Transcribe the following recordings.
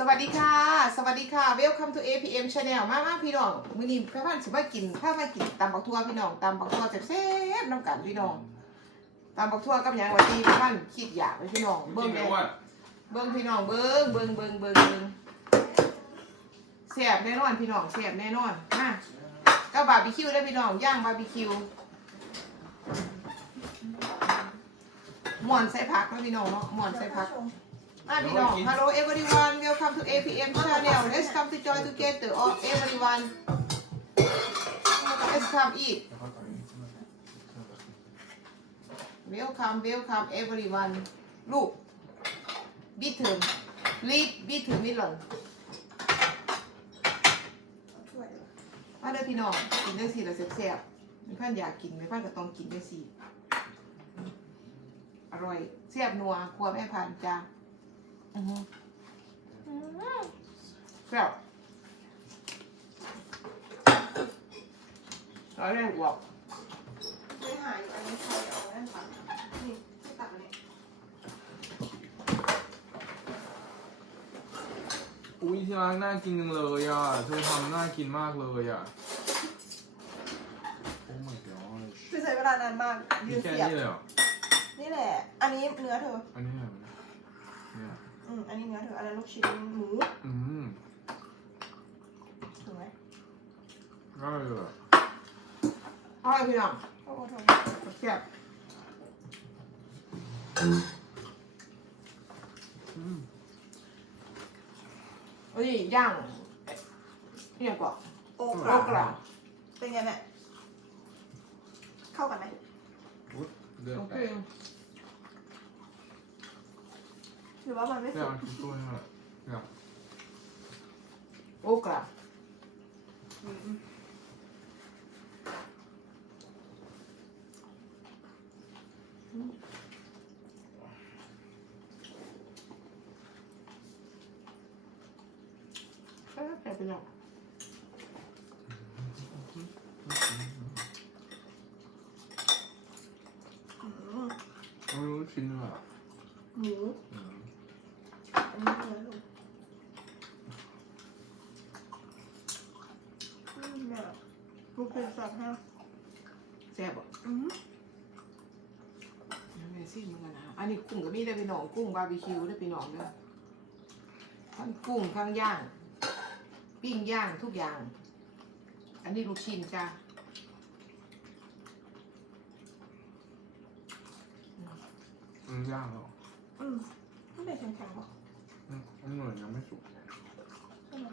สวัสดีค่ะ สวัสดีค่ะ Welcome to APM Channel มามาพี่น้องมื้อนี้พระพันสิมากินข้าวมากินตำบักทั่วพี่น้องตำบักทั่วแซ่บๆน้ำกันพี่น้องตำบักทั่วกับหยังว่าที่พระพันคิดอยากไว้พี่น้องจเบิ่ริงงไหมแน่ว่าเบิ่งพี่น้องเบิ่งเบิ่งเบิ่งเบิ่งเบิ่งแซ่บแน่นอนพี่น้องแซ่บแน่นอนมาก็บาร์บีคิวได้อพี่น้องย่างบาร์บีคิวหมอนใส่ผักนะพี่น้องเนาะหมอนใส่ผัก Ah, Bino. Hello everyone. Welcome to APM channel. Let's come to join together. All everyone. Let's come eat. Welcome, welcome everyone. Look. Bitter. Lead bitter melon. ช่วยมาเด้อพี่น้องกินได้สิละแซ่บๆมีพันอยากกินไมีพันก็ต้องกินได้สิอร่อยแซ่บนัวครัวแม่พันจ้า อือฮึแซ่บอร่อยกว่าช่วยหาอยู่อันนี้ใครเอาด้านฝังนี่ที่ตักอันนี้อุ้ยที่ร้านน่ากินจังเลยอะเธอทำน่ากินมากเลยอะ โอ้ my god คือใช้เวลานานมากยืมีนแค่เสียบนี้เลยเหรอ นี่แหละ อันนี้เนื้อเธอ อันนี้อะไรวะเนี่ย อืมอันนี้เนื้อเธออันนั้นลูกชิ้นหมูอืมถูกไหมก็เลยเหรออร่อยพี่น้องโอ้โหแซ่บอืมเอ้ยย่างนี่ยังก่อนโอ้โอกรากระเป็นไงแม่เข้ากันไหมอุ๊ยเลือดโอแตเคก หรือว่ามันไม่เลือสุดกเอาทิชชู่ให้หน่อยเนี่ยโอกระอืมแซ่บแซ่บพี่น้องอืมไม่รู้ชิ้นหรือเปล่าหมูอืมอันนี้เนื้อลูกอืมเนี่ย ลูกเป็นสัตว์ฮะแซ่บอะอืมแม่ซิมึงกันนะอันนี้กุ้งก็มีได้อพี่น้องกุ้งบาร์บีคิวได้อพี่น้องเด้อทั้งกุ้งทั้งย่าง ปิ้งย่างทุกอย่าง อันนี้ลูกชิ้นจ้าอืมย่างแล้วอืมไม่ได้แข็งๆหรอกอืมอันนี้เหมือนยังไม่สุกใช่ไหม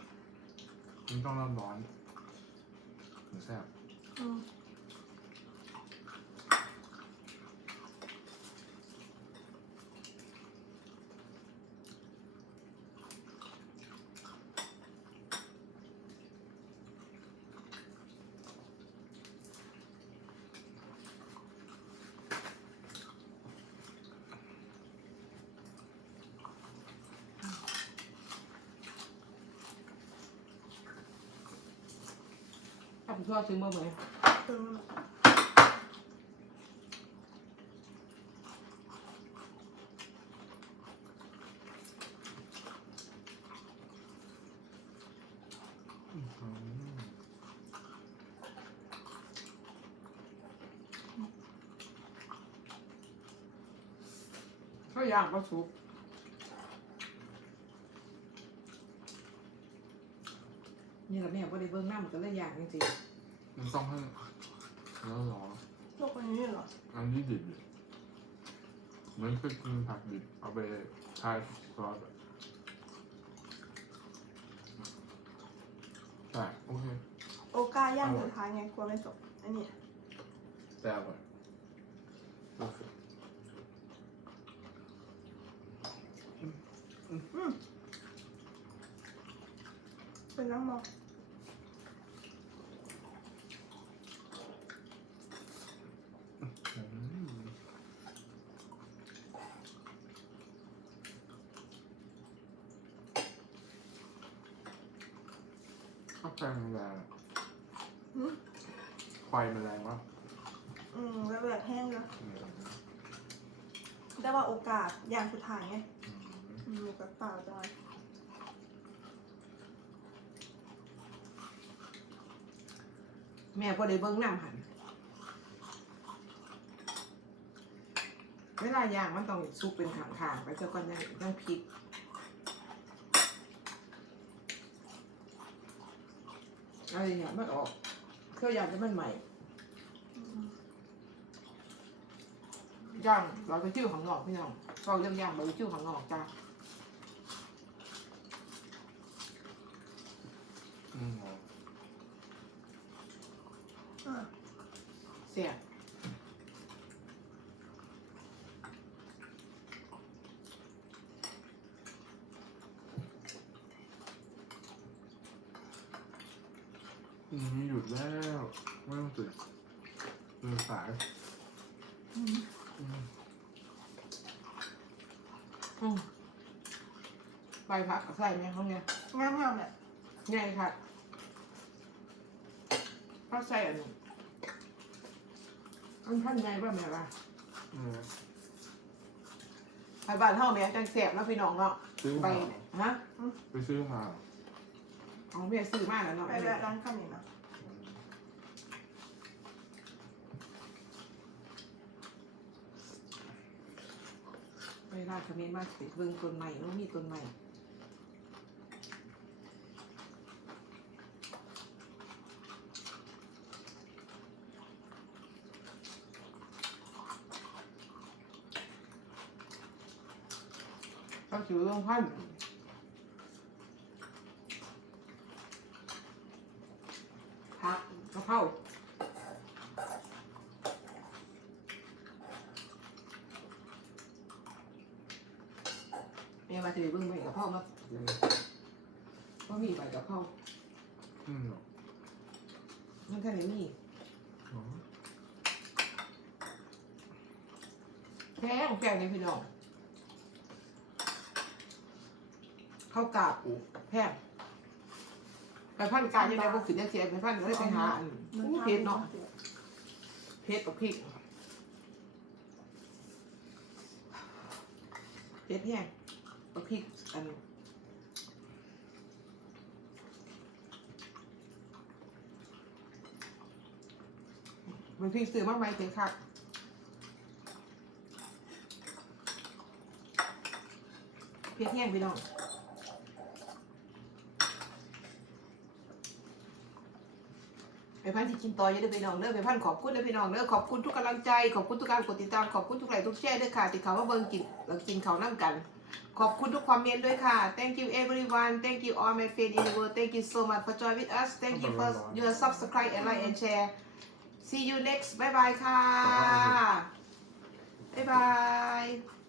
มันต้องร้อนร้อนๆ ถึงแซ่บอืมถ้าผมชอบซื้อมาเหมือนอืมอืมข้าวยางปลาสุก นี่แหละแม่ก็ได้เบิ้งหน้ามันก็เลยย่างจริงมันต้องให้แล้วร้อนพวกอันนี้เหรออันนี้ดิบดิเหมือนเคยกินผักดิบเอาไปทายซอสอะใช่โอเค โอกาย่างสุดท้ายไงกลัวไม่จบอันนี้แต่อร่อยโอเคเป็นน้ำมอ แฟมัแรงไฟมันแรงวะอืมแล้วแบบแห้งเลยได้ว่าโอกาสอย่างสุดท้ายไงดูกระเปล่าจอยแม่พอได้เบิ่งน้ำหัน เวลาย่างมันต้องซุกเป็นขางๆไปเจ้าก่อนยังต้องพลิก อะไรอย่างมันออกเครื่องยางจะมันใหม่ย่างเราไปจิ้วของนอกพี่น้องเราเรื่องย่างเราไปจิ้วของนอกจ้าอืมอะเสีย อืมหยุดแล้วไม่ต้องตื่นตื่นสายอืมอืมใบผักใส่ไหมเขาเนี่ยงามๆเนี่ยไงค่ะเขาใส่อันนี้อันท่านไงบ้างแม่ว่าอืมไปบ้านเฮาแม่จังแสบแล้วพี่น้องเนาะซื้อใบมาฮะ ไปซื้อมา เอาแม่ซื้อมาแล้วเนาะไปแวะร้านข้าวเหนียวนะไปร้านเขมิ้นมาสิเบิ่งต้นใหม่แล้วมีต้นใหม่เขาถือลงพันผักกะเพราแม่มาถือเบิ่งใบกะเพรามาอืมก็มีใบกะเพราอืมมันแค่นี้มีอ๋อแพงแพงเลยพี่น้องข้าวกาบแพงไปพันกายยังไงพวกสินยังเสียไปพันก็เลยไปหาอันอู้เพชรเนาะเพชรกับพริกเพชรแห้ง กับพริกอันมันพริกซื้อมาไหมเต็มค่ะเพชรแห้งพี่น้องไปพันที่กินต่ออย่าได้ไปน้องเด้อไปพันขอบคุณเด้อพี่น้องเด้อขอบคุณทุกกำลังใจขอบคุณทุกการกดติดตามขอบคุณทุกไลค์ทุกแชร์ด้วยค่ะที่เขามาเบิ่งกินเรากินเขาวนั่งกัน ขอบคุณทุกความเมนต์ด้วยค่ะ thank you everyone thank you all my friends in the world thank you so much for join with us thank you for your subscribe and like and share see you next bye bye ค่ะ bye bye